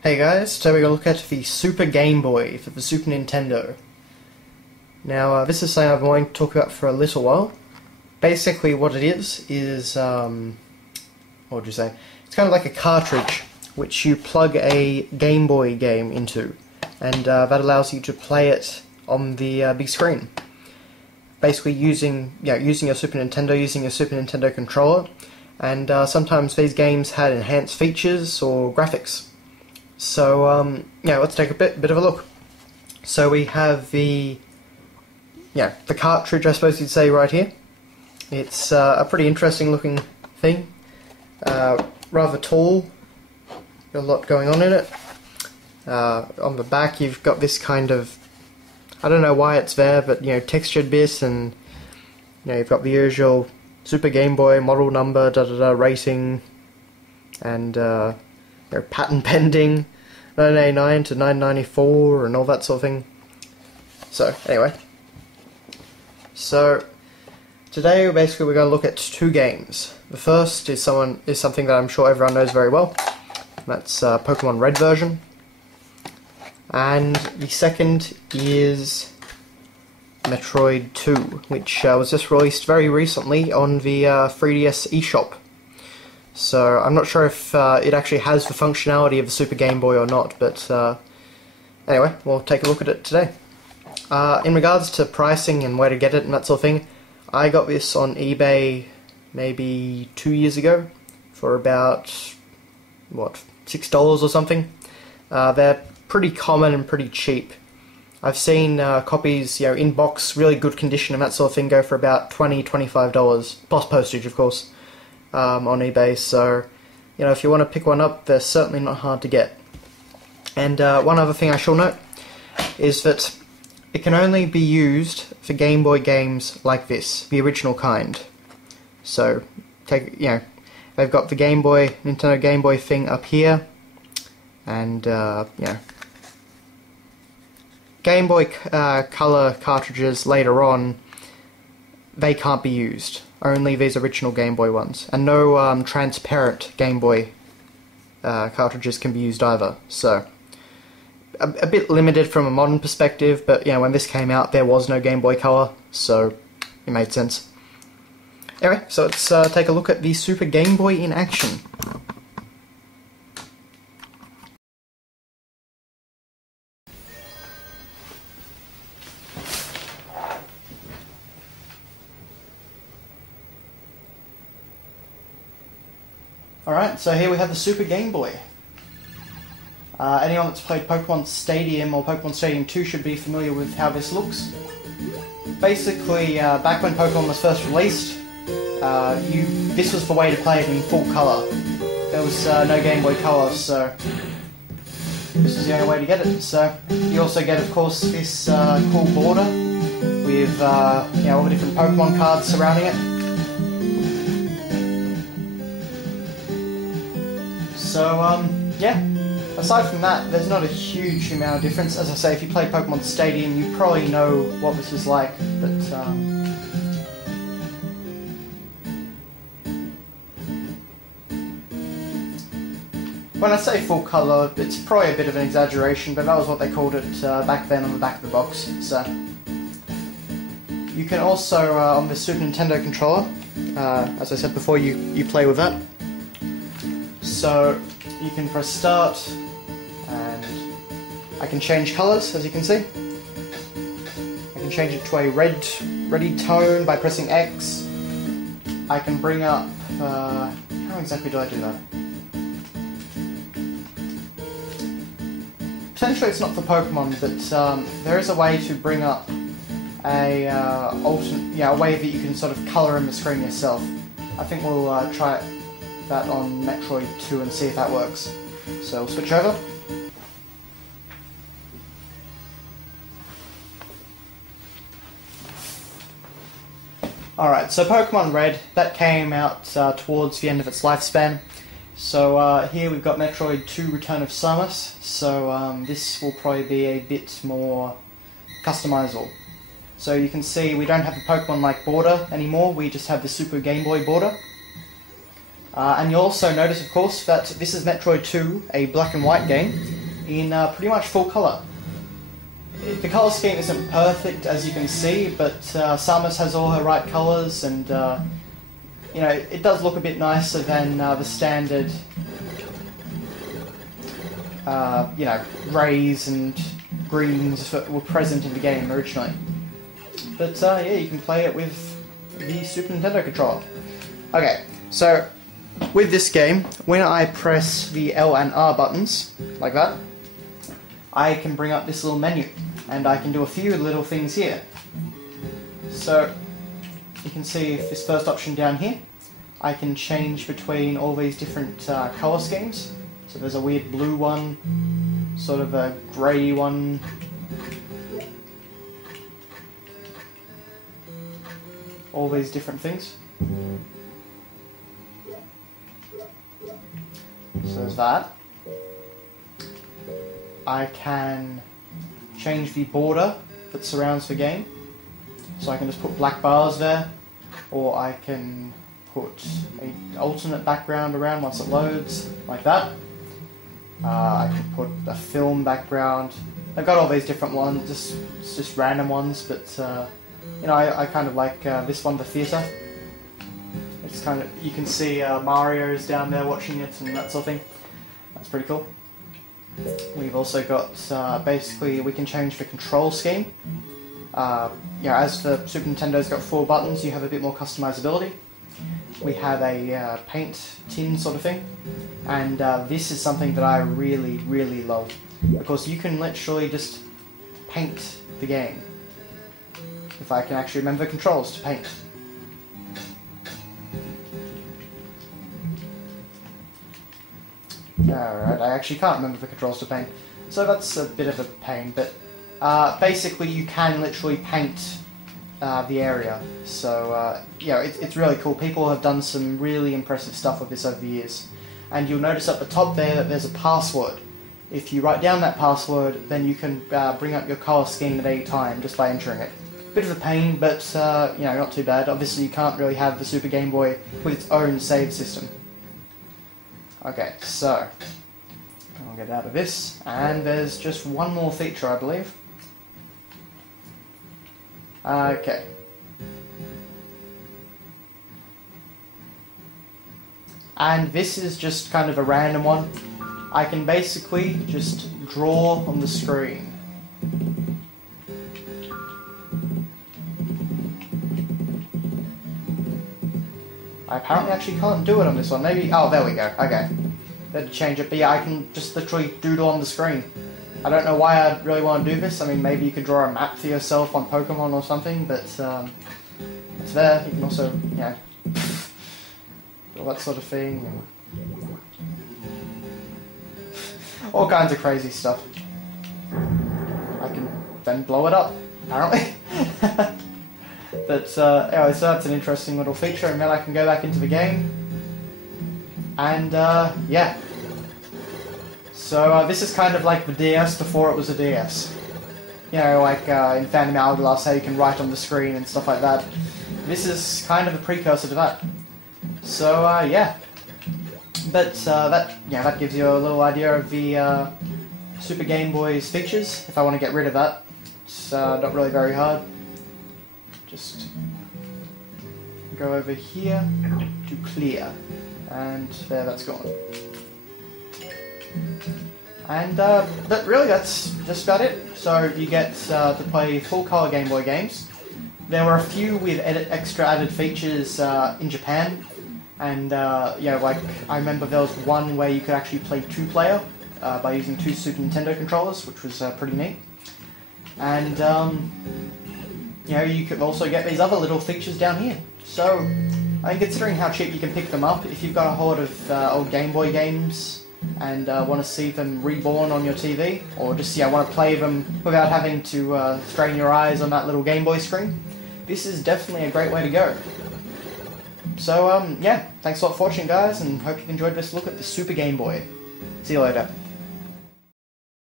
Hey guys, today we're going to look at the Super Game Boy for the Super Nintendo. Now this is something I've been wanting to talk about for a little while. Basically what it is what would you say? It's kind of like a cartridge which you plug a Game Boy game into, and that allows you to play it on the big screen. Basically using your Super Nintendo, using your Super Nintendo controller, and sometimes these games had enhanced features or graphics. So let's take a bit of a look. So we have the cartridge, I suppose you'd say, right here. It's a pretty interesting looking thing, rather tall, got a lot going on in it. On the back you've got this kind of, I don't know why it's there, but textured bits, and you've got the usual Super Game Boy model number, rating, and patent pending, 1989 to 1994, and all that sort of thing. So anyway, today we're going to look at two games. The first is something that I'm sure everyone knows very well. That's Pokemon Red version, and the second is Metroid 2, which was just released very recently on the 3DS eShop. So I'm not sure if it actually has the functionality of the Super Game Boy or not, but anyway, we'll take a look at it today. In regards to pricing and where to get it and that sort of thing, I got this on eBay maybe 2 years ago for about, what, $6 or something. They're pretty common and pretty cheap. I've seen copies, in box, really good condition and that sort of thing, go for about $20, $25, plus postage, of course, on eBay. So, if you want to pick one up, they're certainly not hard to get. And one other thing I shall note is that it can only be used for Game Boy games like this, the original kind. So, they've got the Nintendo Game Boy thing up here, and Game Boy Color cartridges later on, they can't be used. Only these original Game Boy ones. And no transparent Game Boy cartridges can be used either. So, a bit limited from a modern perspective, but when this came out there was no Game Boy Color, so it made sense. Anyway, so let's take a look at the Super Game Boy in action. Alright, so here we have the Super Game Boy. Anyone that's played Pokemon Stadium or Pokemon Stadium 2 should be familiar with how this looks. Basically, back when Pokemon was first released, this was the way to play it in full colour. There was no Game Boy Color, so this was the only way to get it. So you also get, of course, this cool border with all the different Pokemon cards surrounding it. So, aside from that, there's not a huge amount of difference. As I say, if you play Pokemon Stadium, you probably know what this is like, but, when I say full colour, it's probably a bit of an exaggeration, but that was what they called it back then on the back of the box. So, you can also, on the Super Nintendo controller, as I said before, you play with that. So you can press start, and I can change colours, as you can see. I can change it to a ready tone by pressing X. I can bring up, how exactly do I do that? Potentially it's not for Pokemon, but there is a way to bring up a way that you can sort of colour in the screen yourself. I think we'll try that on Metroid 2 and see if that works. So we'll switch over. Alright, so Pokemon Red, that came out towards the end of its lifespan. So here we've got Metroid 2 Return of Samus, so this will probably be a bit more customizable. So you can see we don't have the Pokemon-like border anymore, we just have the Super Game Boy border. And you'll also notice, of course, that this is Metroid 2, a black and white game, in pretty much full colour. The colour scheme isn't perfect, as you can see, but Samus has all her right colours, and you know, it does look a bit nicer than the standard, you know, greys and greens that were present in the game originally. But yeah, you can play it with the Super Nintendo controller. Okay, so with this game, when I press the L and R buttons, like that, I can bring up this little menu, and I can do a few little things here. So, you can see this first option down here, I can change between all these different colour schemes. So there's a weird blue one, sort of a grey one, all these different things. So there's that. I can change the border that surrounds the game. So I can just put black bars there, or I can put an alternate background around once it loads, like that. I can put a film background. I've got all these different ones, just random ones, but you know, I kind of like this one, the theatre. It's kind of, you can see Mario's down there watching it and that sort of thing. That's pretty cool. We've also got, basically, we can change the control scheme. Yeah, as the Super Nintendo's got 4 buttons, you have a bit more customizability. We have a paint tin sort of thing, and this is something that I really, really love, because you can literally just paint the game. If I can actually remember the controls to paint. Alright, I actually can't remember the controls to paint, so that's a bit of a pain, but basically you can literally paint the area, so yeah, it's really cool. People have done some really impressive stuff with this over the years, and you'll notice at the top there that there's a password. If you write down that password, then you can bring up your colour scheme at any time just by entering it. Bit of a pain, but you know, not too bad. Obviously you can't really have the Super Game Boy with its own save system. Okay, so I'll get out of this, and there's just one more feature, I believe. Okay. And this is just kind of a random one. I can basically just draw on the screen. I apparently actually can't do it on this one. Maybe, oh, there we go. Okay. Had to change it, but yeah, I can just literally doodle on the screen. I don't know why I really want to do this. I mean, maybe you could draw a map for yourself on Pokemon or something, but it's there. You can also, you know, all that sort of thing. And all kinds of crazy stuff. I can then blow it up, apparently. But anyway, so that's an interesting little feature, and then I can go back into the game. And yeah. So this is kind of like the DS before it was a DS. You know, like in Phantom Hourglass, how you can write on the screen and stuff like that. This is kind of a precursor to that. So yeah. But that gives you a little idea of the Super Game Boy's features. If I want to get rid of that, it's not really very hard. Just go over here to clear, and there, that's gone. And but really, that's just about it. So you get to play full color Game Boy games. There were a few with extra added features in Japan, and yeah, like I remember there was one where you could actually play 2-player by using 2 Super Nintendo controllers, which was pretty neat. And you know, you could also get these other little features down here. So, I mean, considering how cheap you can pick them up, if you've got a hoard of old Game Boy games and want to see them reborn on your TV, or just want to play them without having to strain your eyes on that little Game Boy screen, this is definitely a great way to go. So, yeah, thanks a lot for watching, guys, and hope you enjoyed this look at the Super Game Boy. See you later.